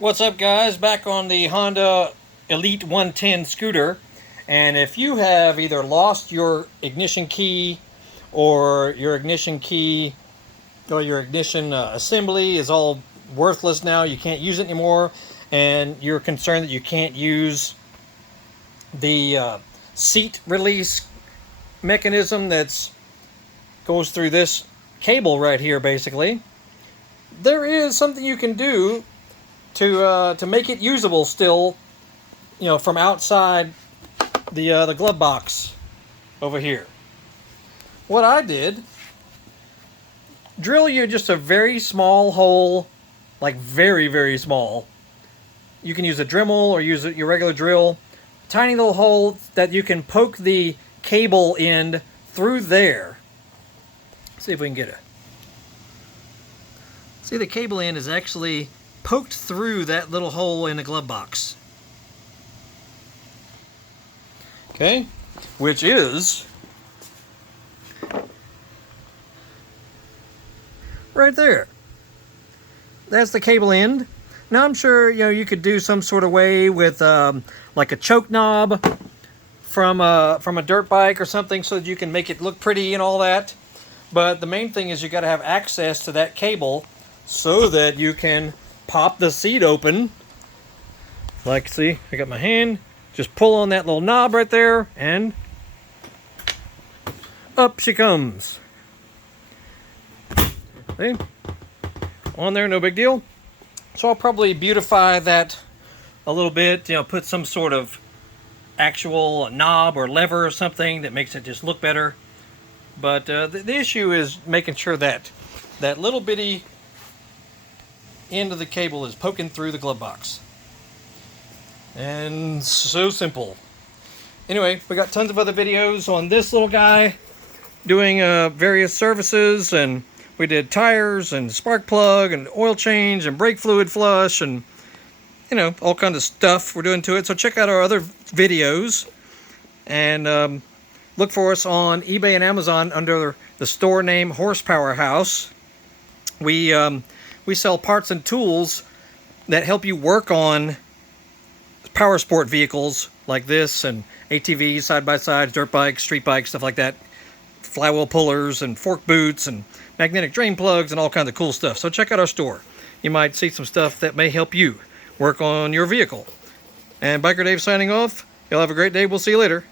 What's up, guys? Back on the Honda Elite 110 scooter, and if you have either lost your ignition key or your ignition assembly is all worthless now, you can't use it anymore, and you're concerned that you can't use the seat release mechanism that's goes through this cable right here, basically, there is something you can do to make it usable still, from outside the glove box over here. What I did, drill you just a very small hole, like very, very small. You can use a Dremel or use your regular drill. Tiny little hole that you can poke the cable end through there. See if we can get it. See, the cable end is actually poked through that little hole in the glove box. Okay, which is right there. That's the cable end. Now I'm sure you could do some sort of way with like a choke knob from a dirt bike or something, so that you can make it look pretty and all that. But the main thing is you got to have access to that cable so that you can pop the seat open. Like, see, I got my hand. Just pull on that little knob right there, and up she comes. See? On there, no big deal. So I'll probably beautify that a little bit, put some sort of actual knob or lever or something that makes it just look better. But the issue is making sure that that little bitty end of the cable is poking through the glove box. And so simple. Anyway, we got tons of other videos on this little guy doing various services, and we did tires and spark plug and oil change and brake fluid flush and all kinds of stuff we're doing to it. So check out our other videos, and look for us on eBay and Amazon under the store name Horsepower House. We sell parts and tools that help you work on power sport vehicles like this, and ATVs, side-by-sides, dirt bikes, street bikes, stuff like that, flywheel pullers and fork boots and magnetic drain plugs and all kinds of cool stuff. So check out our store. You might see some stuff that may help you work on your vehicle. And Biker Dave signing off. Y'all have a great day. We'll see you later.